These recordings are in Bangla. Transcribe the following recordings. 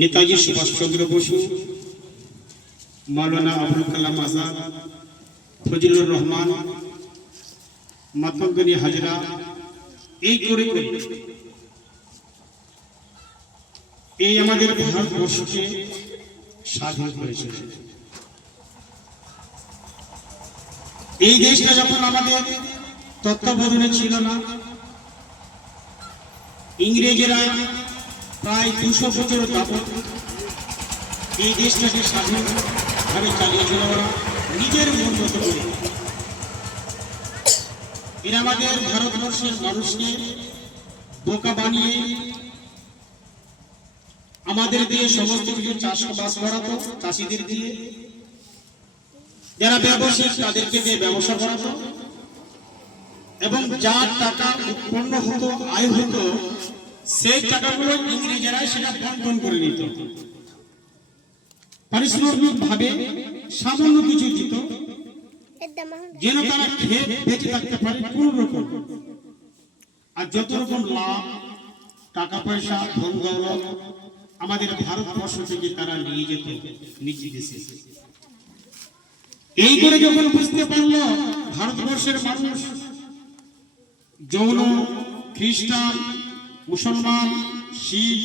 নেতাজি সুভাষচন্দ্র বসু, মাওলানা আবুল কালাম আজাদ, ফজিলুর রহমান, মাতঙ্গনী হাজরা, এই করে করে। এই আমাদের ভারতবর্ষকে স্বাধীন করেছিল এই দেশটা যখন আমাদের তত্ত্বাবধানে ছিল না, ইংরেজেরা প্রায় দুশো বছর যাবৎ এই দেশটাকে স্বাধীনভাবে চালিয়েছিল ওরা নিজের মন মতো করে। এরা আমাদের ভারতবর্ষের মানুষকে বোকা বানিয়ে আমাদের দিয়ে সমস্ত কিছু চাষবাস করাতো, চাষিদের দিয়ে। যারা ব্যবসায়ী তাদেরকে দিয়ে ব্যবসা করাতো। এবং যা টাকা উৎপন্ন হতো, আয় হতো সেই টাকাগুলো ইংরেজেরা সেটা বন্টন করে নিত। পারিশ্রমিক ভাবে সামান্য কিছু দিত। যেন তারা খেয়ে বেঁচে থাকতে পারে কোন রকম। আর যত রকম লাভ, টাকা পয়সা, ধন দৌলত আমাদের ভারতবর্ষ থেকে তারা নিয়ে যেত নিজ দেশে। এই করে যখন বুঝতে পারল ভারতবর্ষের মানুষ যৌন, খ্রিস্টান মুসলমান, শিখ,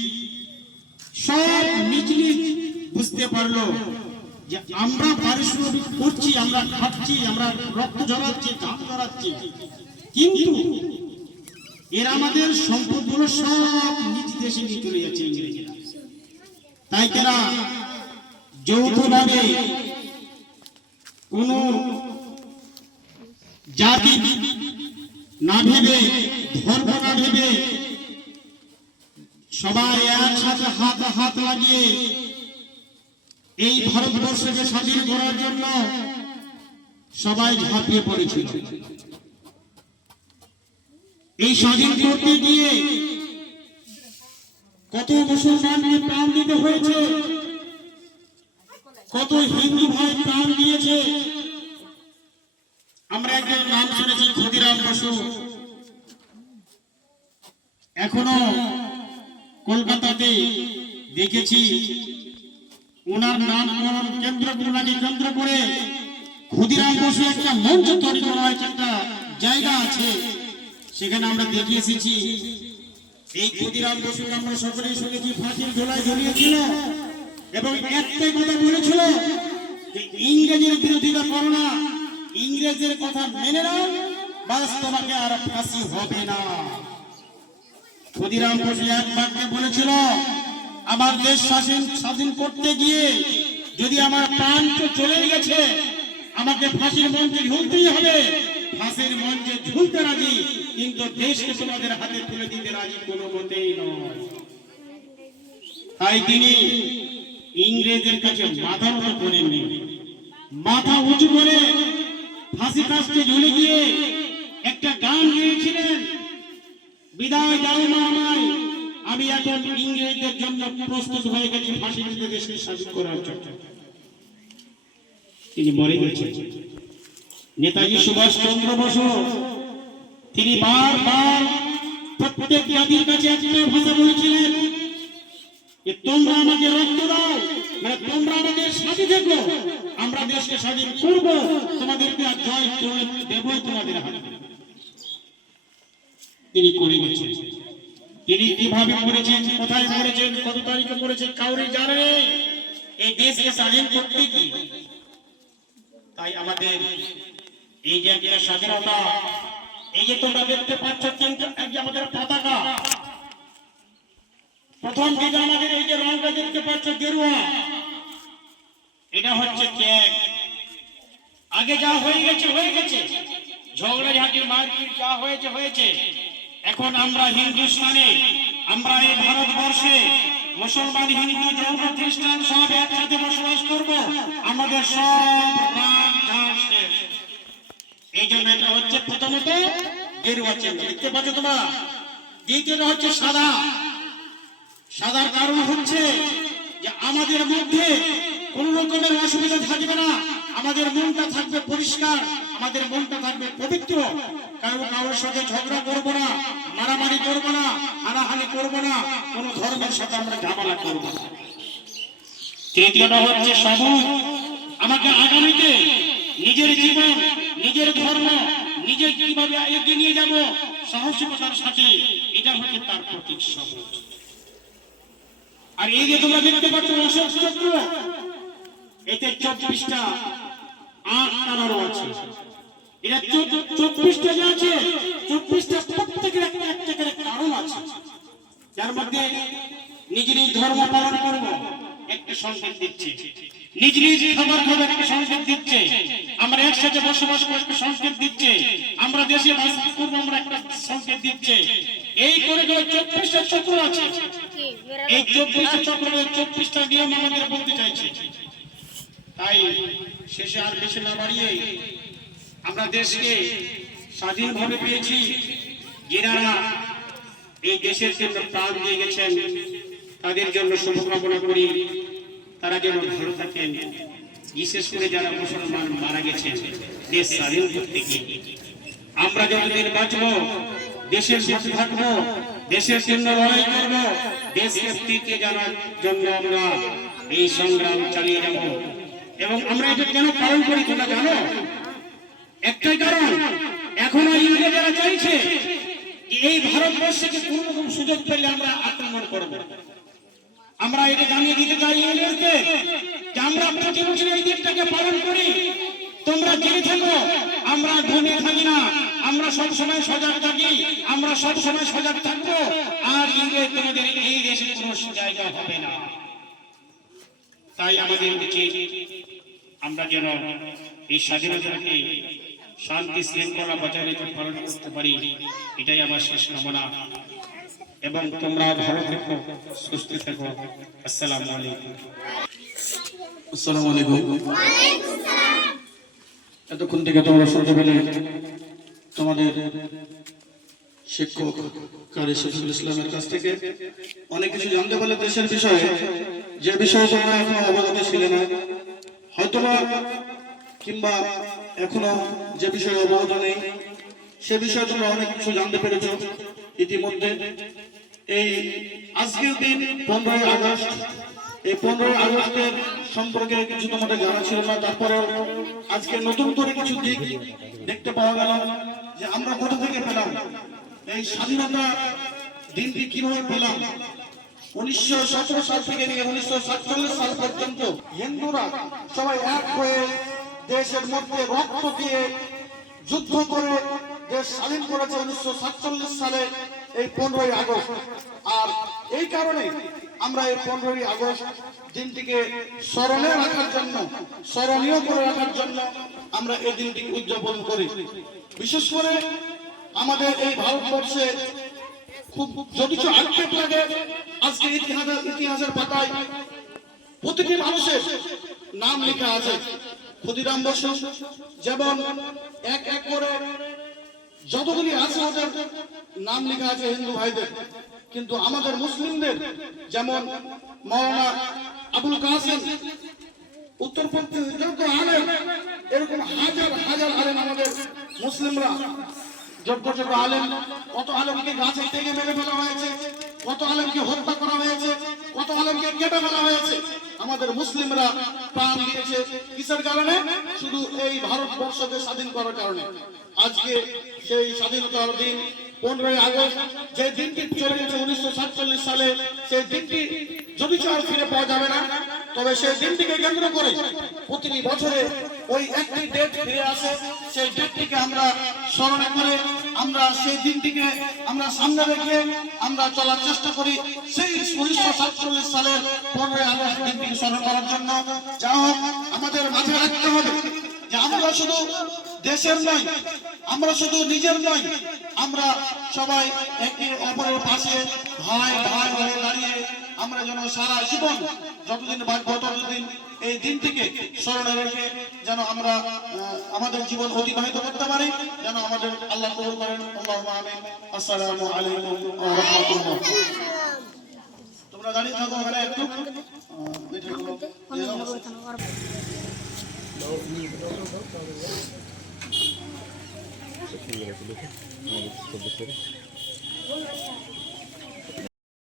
সব নিজ নিজ বুঝতে পারল যে আমরা পারিশ্রমিক করছি আমরা খাচ্ছি, আমরা রক্ত ঝরাচ্ছি, ঘাম জড়াচ্ছি কিন্তু এরা আমাদের সম্পদগুলো সব নিজ দেশে নিয়ে চলে যাচ্ছে ইংরেজরা। তাই তারা যৌথভাবে কোন জাতি না ভেবে, ধর্ম না ভেবে সবাই একসাথে হাত হাত লাগিয়ে এই ভারতবর্ষকে স্বাধীন করার জন্য সবাই ঝাঁপিয়ে পড়েছিল। এই স্বাধীন করতে গিয়ে কত মুসলমানকে প্রাণ দিতে হয়েছে, কত হিন্দু ভাই প্রাণ দিয়েছে। আমরা একজন নাম শুনেছি ক্ষুদিরাম বসু। এখনও কলকাতাতে দেখেছি। ওনার নাম কেন্দ্র ওনাকে কেন্দ্র করে ক্ষুদিরাম বসু একটা মঞ্চ তৈরি করা হয়েছে, একটা জায়গা আছে। সেখানে আমরা দেখে এসেছি। এই ক্ষুদিরাম বসুকে আমরা সকলেই শুনেছি, ফাঁসির ঝোলায় ঝুলিয়েছিল এবং একটাই কথা বলেছিল যে ইংরেজের বিরোধিতা করো না, ইংরেজের কথা মেনে নাও, বাস তোমাকে আর ফাঁসি হবে না। ক্ষুদিরাম বসু এক বাক্যে বলেছিল, আমার দেশ স্বাধীন স্বাধীন করতে গিয়ে যদি আমার প্রাণ তো চলে গেছে, আমাকে ফাঁসির মঞ্চে ঝুলতেই হবে। ফাঁসির মঞ্চে ঝুলতে রাজি, কিন্তু দেশকে তোমাদের হাতে তুলে দিতে রাজি কোনো মতেই নয়। তাই তিনি ইংরেজের কাছে মাথা উঁচু করেননি। মাথা উঁচু করে ফাঁসি কাস্তে ঝুলে গিয়ে একটা গান গেয়েছিলেন। বিদায় আমায়। আমি এখন ইংরেজদের জন্য প্রস্তুত হয়ে গেছি ফাঁসি দিতে দেশকে স্বাধীন করার জন্য। তিনি মরে গেছেন। নেতাজি সুভাষ চন্দ্র বসু, তিনি বারবার প্রত্যেক জাতির কাছে একটাই ভাষা বলেছিলেন যে, তোমরা আমাকে রক্ত দাও মানে তোমরা আমাদের সাথে থেকো, আমরা দেশকে স্বাধীন করব। তোমাদেরকে আর জয় দেবই তোমাদের হাতে। তিনি করে গেছেন। তিনি কীভাবে মরেছেন কোথায় মরেছেন কত তারিখে মরেছেন কাউরি জানে। এই দেশকে স্বাধীন করতে কি? তাই আমাদের এই যে একটা স্বাধীনতা, এই যে তোমরা দেখতে পাচ্ছ যে আমাদের পতাকা। প্রথম যেটা আমাদের এই যে রংটা দেখতে পাচ্ছ, গেরুয়া। এটা হচ্ছে ত্যাগ আগে যা হয়ে গেছে হয়ে গেছে। ঝগড়াঝাটি, মারপিট যা হয়েছে হয়েছে। এখন আমরা হিন্দুস্তানে, আমরা এই ভারতবর্ষে মুসলমান, হিন্দু জৈন খ্রিস্টান সব একসাথে বসবাস করব। আমাদের সব এই জন্য এটা হচ্ছে প্রথমত গেরুয়া চিহ্ন দেখতে পাচ্ছ তোমরা? দ্বিতীয়টা হচ্ছে সাদা। সাদার কারণ হচ্ছে যে আমাদের মধ্যে কোন রকমের অসুবিধা থাকবে না। আমাদের মনটা থাকবে পরিষ্কার, আমাদের মনটা থাকবে পবিত্র। কারও কারোর সাথে ঝগড়া করব না, মারামারি করব না, হানাহানি করব না, কোন ধর্মের সাথে আমরা ঝামেলা করব না। তৃতীয়টা হচ্ছে সবুজ আমাকে আগামীতে নিজের জীবন, নিজের ধর্ম নিজের কীভাবে এগিয়ে নিয়ে যাব, সাহসিকতার সাথে, এটা হচ্ছে তার প্রতীক সবুজ আর এই যে তোমরা দেখতে পাচ্ছ অশোক চক্র, এতে চব্বিশটা আট তারারও আছে। এটা চব্বিশটা যে আছে চব্বিশটা প্রত্যেকের একটা একটা করে কারণ আছে। যার মধ্যে নিজ নিজ ধর্ম পালন করব একটা সংকেত দিচ্ছে। নিজ নিজ খাবার খাব একটা সংকেত দিচ্ছে। আমরা একসাথে বসবাস করব একটা সংকেত দিচ্ছে। আমরা দেশে বাস করব আমরা একটা সংকেত দিচ্ছে। এই করে করে চব্বিশটা চক্র আছে। এই চব্বিশটা চক্র চব্বিশটা নিয়ম আমাদের বলতে চাইছে। তাই শেষে আর বেশি না বাড়িয়ে আমরা দেশকে স্বাধীনভাবে পেয়েছি। যারা এই দেশের জন্য প্রাণ দিয়ে গেছেন। তাদের জন্য শুভকামনা করি। তারা যেন ভালো থাকেন। বিশেষ করে যারা মুসলমান মারা গেছেন, দেশ স্বাধীন করতে গিয়ে। আমরা যতদিন বাঁচবো, দেশের সাথে থাকব, দেশের জন্য লড়াই করব, দেশকে জানার জন্য আমরা এই সংগ্রাম চালিয়ে যাব। এবং আমরা এটা কেন পালন করি তোমরা জানো? একটাই কারণ, এখনও ইংরেজরা চাইছে যে এই ভারতবর্ষকে কোন রকম সুযোগ পেলে আমরা আক্রমণ করব। আমরা এটা জানিয়ে দিতে চাই ইংরেজকে যে আমরা প্রতি বছর এই দিনটাকে পালন করি। তোমরা জেনে থাকো, আমরা ঘুমিয়ে থাকি না, আমরা সব সময় সজাগ থাকি, আমরা সব সময় সজাগ থাকব, আর ইংরেজ তোমাদের এই দেশে কোনো জায়গা হবে না। তাই আমাদের উচিত আমরা যেন এই স্বাধীনতাকে শান্তি শৃঙ্খলা বজায় রেখে পালন করতে পারি। এটাই আমার শেষ কামনা। এবং তোমরা ভালো থেকো, সুস্থ থেকো। আসসালামু আলাইকুম। এতক্ষণ থেকে তোমরা শুনতে পেলে তোমাদের শিক্ষক কারি শফিউল ইসলামের কাছ থেকে অনেক কিছু জানতে পারলে দেশের বিষয়ে যে বিষয়ে তোমরা এখনও অবগত ছিলে না, হয়তোবা কিংবা এখনও যে বিষয়ে অবগত নেই, সে বিষয়ে তোমরা অনেক কিছু জানতে পেরেছ ইতিমধ্যে। এই আজকের দিন পনেরোই আগস্ট, এই পনেরোই আগস্টের সম্পর্কে কিছু তোমাদের জানা ছিল না তারপরে আজকে নতুন করে কিছু দিক দেখতে পাওয়া গেল যে আমরা কোথা থেকে পেলাম, এই স্বাধীনতা দিনটি কীভাবে পেলাম উনিশশো সতেরো সাল থেকে নিয়ে উনিশশো সাতচল্লিশ সাল পর্যন্ত হিন্দুরা সবাই এক হয়ে দেশের মধ্যে রক্ত দিয়ে যুদ্ধ করে দেশ স্বাধীন করেছে উনিশশো সাতচল্লিশ সালে, এই পনেরোই আগস্ট। আর এই আমরা এই পনেরোই আগস্ট দিনটিকে স্মরণে রাখার জন্য, স্মরণীয় করে রাখার জন্য আমরা এই দিনটিকে উদযাপন করি। বিশেষ করে আমাদের এই ভারতবর্ষে খুব যদিচ আক্ষেপ লাগে আজকে ইতিহাসের ইতিহাসের পাতায় প্রতিটি মানুষের নাম লেখা আছে। ক্ষুদিরাম বসু, যেমন এক এক করে যতগুলি আছে ওদের নাম লেখা আছে হিন্দু ভাইদের। কিন্তু আমাদের মুসলিমদের, যেমন মৌলানা আবুল কাসেম উত্তরপন্থী এরকম হাজার হাজার আলেম আমাদের মুসলিমরা। যোগ্য যোগ্য আলেম, কত আলেমকে গাছে থেকে মেরে ফেলা হয়েছে, কত আলেমকে হত্যা করা হয়েছে, কত আলেমকে কেটে ফেলা হয়েছে। আমাদের মুসলিমরা প্রাণ দিয়েছে। কিসের কারণে? শুধু এই ভারতবর্ষকে স্বাধীন করার কারণে। আজকে সেই স্বাধীনতার দিন, পনেরোই আগস্ট, যে দিনটি চলে গেছে উনিশশো সাতচল্লিশ সালে, সেই দিনটি যদি আর ফিরে পাওয়া যাবে না, তবে সেই দিনটিকে কেন্দ্র করে প্রতিটি বছরে ওই একটি ডেট ফিরে আসে, সেই ডেটটিকে আমরা স্মরণে করে আমরা সেই দিনটিকে আমরা সামনে রেখে আমরা চলার চেষ্টা করি। সেই উনিশশো সাতচল্লিশ সালের পনেরোই আগস্ট দিনটিকে স্মরণ করার জন্য। যা হোক, আমাদের মাঝে রাখতে হবে যে আমরা শুধু দেশের নয়, আমরা শুধু নিজের নয়, আমরা সবাই একে অপরের পাশে ভাই ভাই হয়ে দাঁড়িয়ে আমরা যেন সারা জীবন, যতদিন বাঁচব ততদিন এই দিনটিকে স্মরণে রেখে যেন আমরা আমাদের জীবন অতিবাহিত করতে পারি যেন আমাদের আল্লাহ কবুল করেন। আল্লাহু আমিন। আসসালামু আলাইকুম তোমরা দাঁড়িয়ে থাকো ওখানে একটু। আহ, মিঠাইগুলো